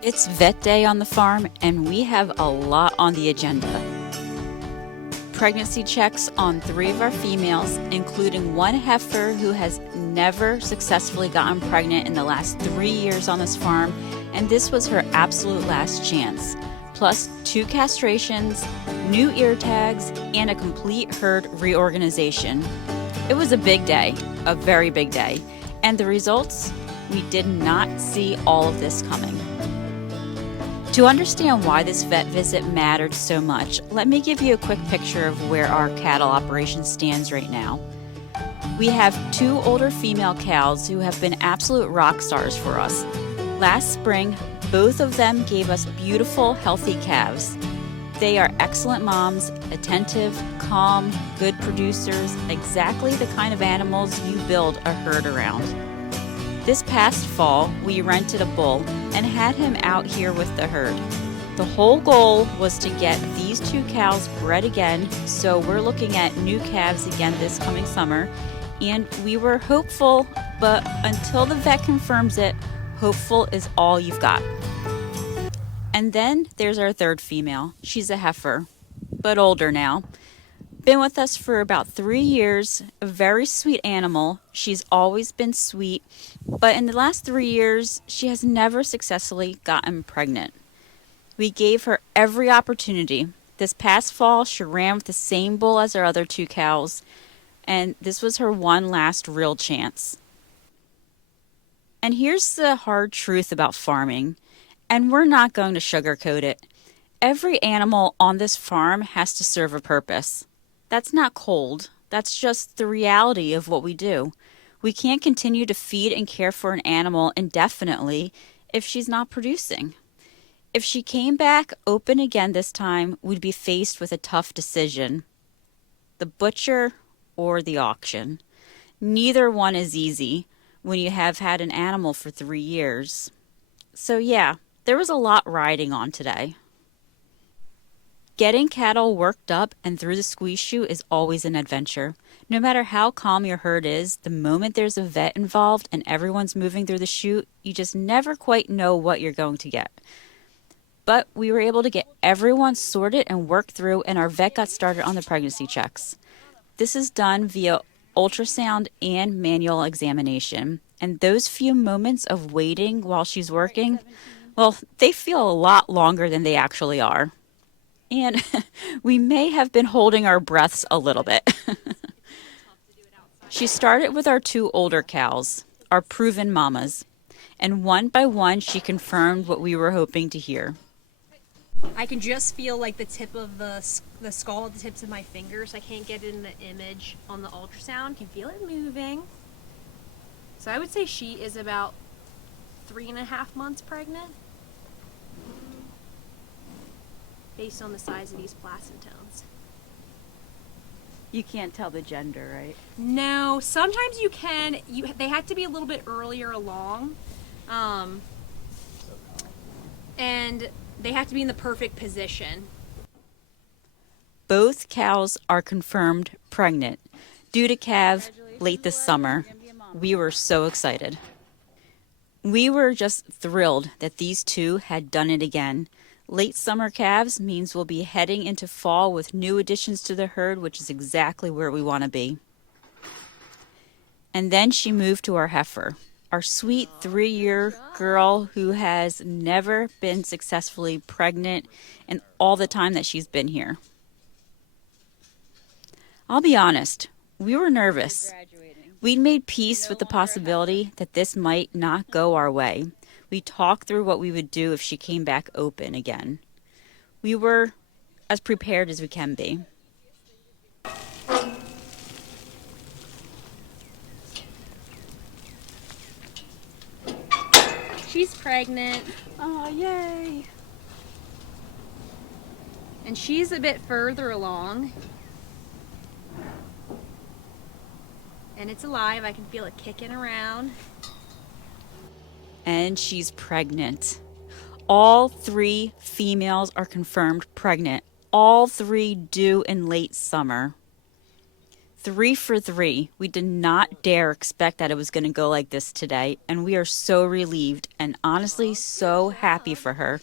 It's vet day on the farm, and we have a lot on the agenda. Pregnancy checks on 3 of our females, including one heifer who has never successfully gotten pregnant in the last 3 years on this farm, and this was her absolute last chance. Plus 2 castrations, new ear tags, and a complete herd reorganization. It was a big day, a very big day, and the results? We did not see all of this coming. To understand why this vet visit mattered so much, let me give you a quick picture of where our cattle operation stands right now. We have 2 older female cows who have been absolute rock stars for us. Last spring, both of them gave us beautiful, healthy calves. They are excellent moms, attentive, calm, good producers, exactly the kind of animals you build a herd around. This past fall, we rented a bull and had him out here with the herd. The whole goal was to get these 2 cows bred again, so we're looking at new calves again this coming summer, and we were hopeful, but until the vet confirms it, hopeful is all you've got. And then there's our 3rd female. She's a heifer, but older now. Been with us for about 3 years, a very sweet animal. She's always been sweet, but in the last 3 years, she has never successfully gotten pregnant. We gave her every opportunity. This past fall, she ran with the same bull as our other 2 cows, and this was her one last real chance. And here's the hard truth about farming, and we're not going to sugarcoat it. Every animal on this farm has to serve a purpose. That's not cold. That's just the reality of what we do. We can't continue to feed and care for an animal indefinitely if she's not producing. If she came back open again this time, we'd be faced with a tough decision. The butcher or the auction. Neither one is easy when you have had an animal for 3 years. So yeah, there was a lot riding on today. Getting cattle worked up and through the squeeze chute is always an adventure. No matter how calm your herd is, the moment there's a vet involved and everyone's moving through the chute, you just never quite know what you're going to get. But we were able to get everyone sorted and worked through, and our vet got started on the pregnancy checks. This is done via ultrasound and manual examination. And those few moments of waiting while she's working, well, they feel a lot longer than they actually are. And we may have been holding our breaths a little bit. She started with our 2 older cows, our proven mamas, and one by one she confirmed what we were hoping to hear. I can just feel like the tip of the skull at the tips of my fingers. I can't get it in the image on the ultrasound. Can feel it moving. So I would say she is about 3.5 months pregnant, based on the size of these placentones. You can't tell the gender, right? No, sometimes you can. They have to be a little bit earlier along, and they have to be in the perfect position. Both cows are confirmed pregnant, due to calve late this summer. We were so excited. We were just thrilled that these 2 had done it again. Late summer calves means we'll be heading into fall with new additions to the herd, which is exactly where we want to be. And then she moved to our heifer, our sweet 3-year girl who has never been successfully pregnant in all the time that she's been here. I'll be honest, we were nervous. We'd made peace with the possibility that this might not go our way. We talked through what we would do if she came back open again. We were as prepared as we can be. She's pregnant. Oh, yay! And she's a bit further along. And it's alive. I can feel it kicking around. And she's pregnant. All 3 females are confirmed pregnant. All 3 due in late summer. 3 for 3. We did not dare expect that it was going to go like this today, and we are so relieved and honestly so happy for her.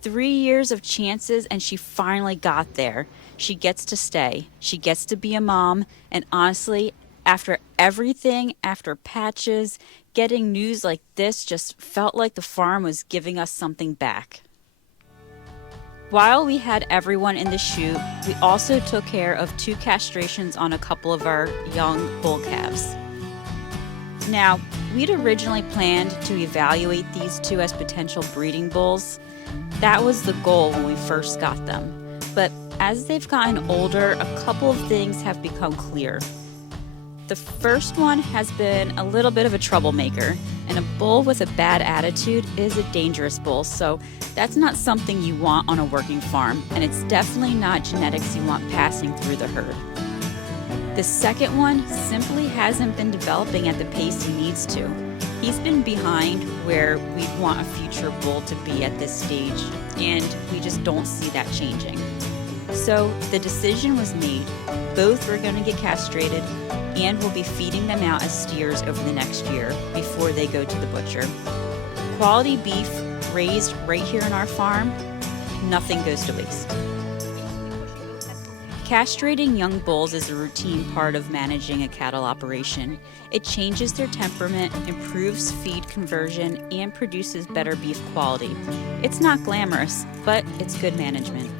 3 years of chances, and she finally got there. She gets to stay. She gets to be a mom, and honestly, after everything, after patches, getting news like this just felt like the farm was giving us something back. While we had everyone in the chute, we also took care of 2 castrations on a couple of our young bull calves. Now, we'd originally planned to evaluate these 2 as potential breeding bulls. That was the goal when we first got them. But as they've gotten older, a couple of things have become clear. The first one has been a little bit of a troublemaker, and a bull with a bad attitude is a dangerous bull, so that's not something you want on a working farm, and it's definitely not genetics you want passing through the herd. The second one simply hasn't been developing at the pace he needs to. He's been behind where we'd want a future bull to be at this stage, and we just don't see that changing. So the decision was made. Both were going to get castrated, and we'll be feeding them out as steers over the next year before they go to the butcher. Quality beef raised right here on our farm, nothing goes to waste. Castrating young bulls is a routine part of managing a cattle operation. It changes their temperament, improves feed conversion, and produces better beef quality. It's not glamorous, but it's good management.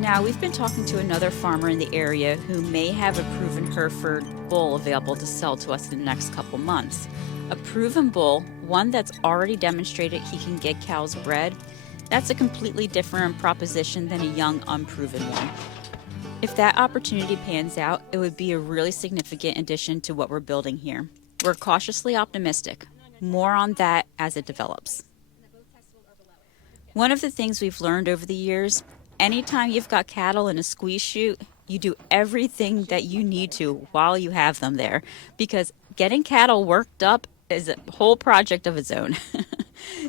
Now, we've been talking to another farmer in the area who may have a proven Hereford bull available to sell to us in the next couple months. A proven bull, one that's already demonstrated he can get cows bred, that's a completely different proposition than a young, unproven one. If that opportunity pans out, it would be a really significant addition to what we're building here. We're cautiously optimistic. More on that as it develops. One of the things we've learned over the years, anytime you've got cattle in a squeeze chute, you do everything that you need to while you have them there, because getting cattle worked up is a whole project of its own.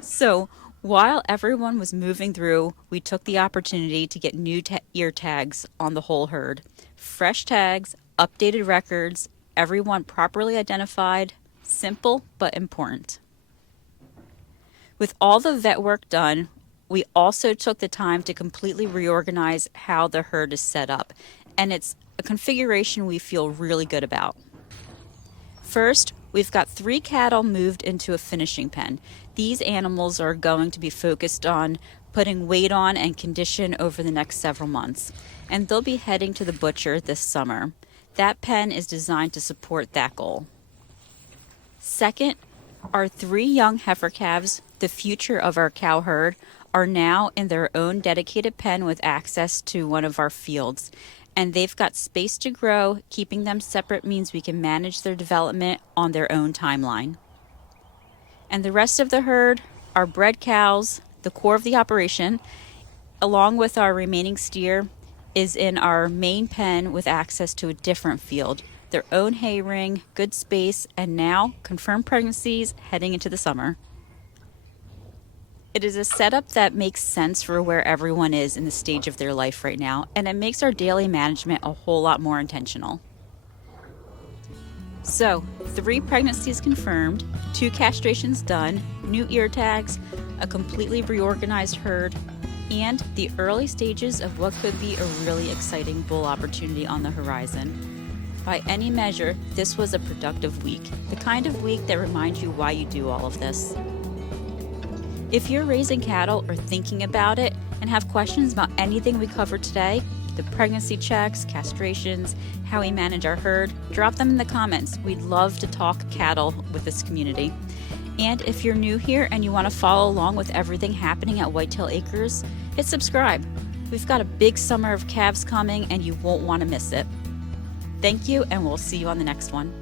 So while everyone was moving through, we took the opportunity to get new ear tags on the whole herd. Fresh tags, updated records, everyone properly identified, simple but important. With all the vet work done, we also took the time to completely reorganize how the herd is set up, and it's a configuration we feel really good about. First, we've got 3 cattle moved into a finishing pen. These animals are going to be focused on putting weight on and condition over the next several months, and they'll be heading to the butcher this summer. That pen is designed to support that goal. Second, our 3 young heifer calves, the future of our cow herd, are now in their own dedicated pen with access to one of our fields, and they've got space to grow. Keeping them separate means we can manage their development on their own timeline. And the rest of the herd, our bred cows, the core of the operation, along with our remaining steer, is in our main pen with access to a different field, their own hay ring, good space, and now confirmed pregnancies heading into the summer. It is a setup that makes sense for where everyone is in the stage of their life right now, and it makes our daily management a whole lot more intentional. So, 3 pregnancies confirmed, 2 castrations done, new ear tags, a completely reorganized herd, and the early stages of what could be a really exciting bull opportunity on the horizon. By any measure, this was a productive week, the kind of week that reminds you why you do all of this. If you're raising cattle or thinking about it and have questions about anything we covered today, the pregnancy checks, castrations, how we manage our herd, drop them in the comments. We'd love to talk cattle with this community. And if you're new here and you want to follow along with everything happening at Whitetail Acres, hit subscribe. We've got a big summer of calves coming and you won't want to miss it. Thank you, and we'll see you on the next one.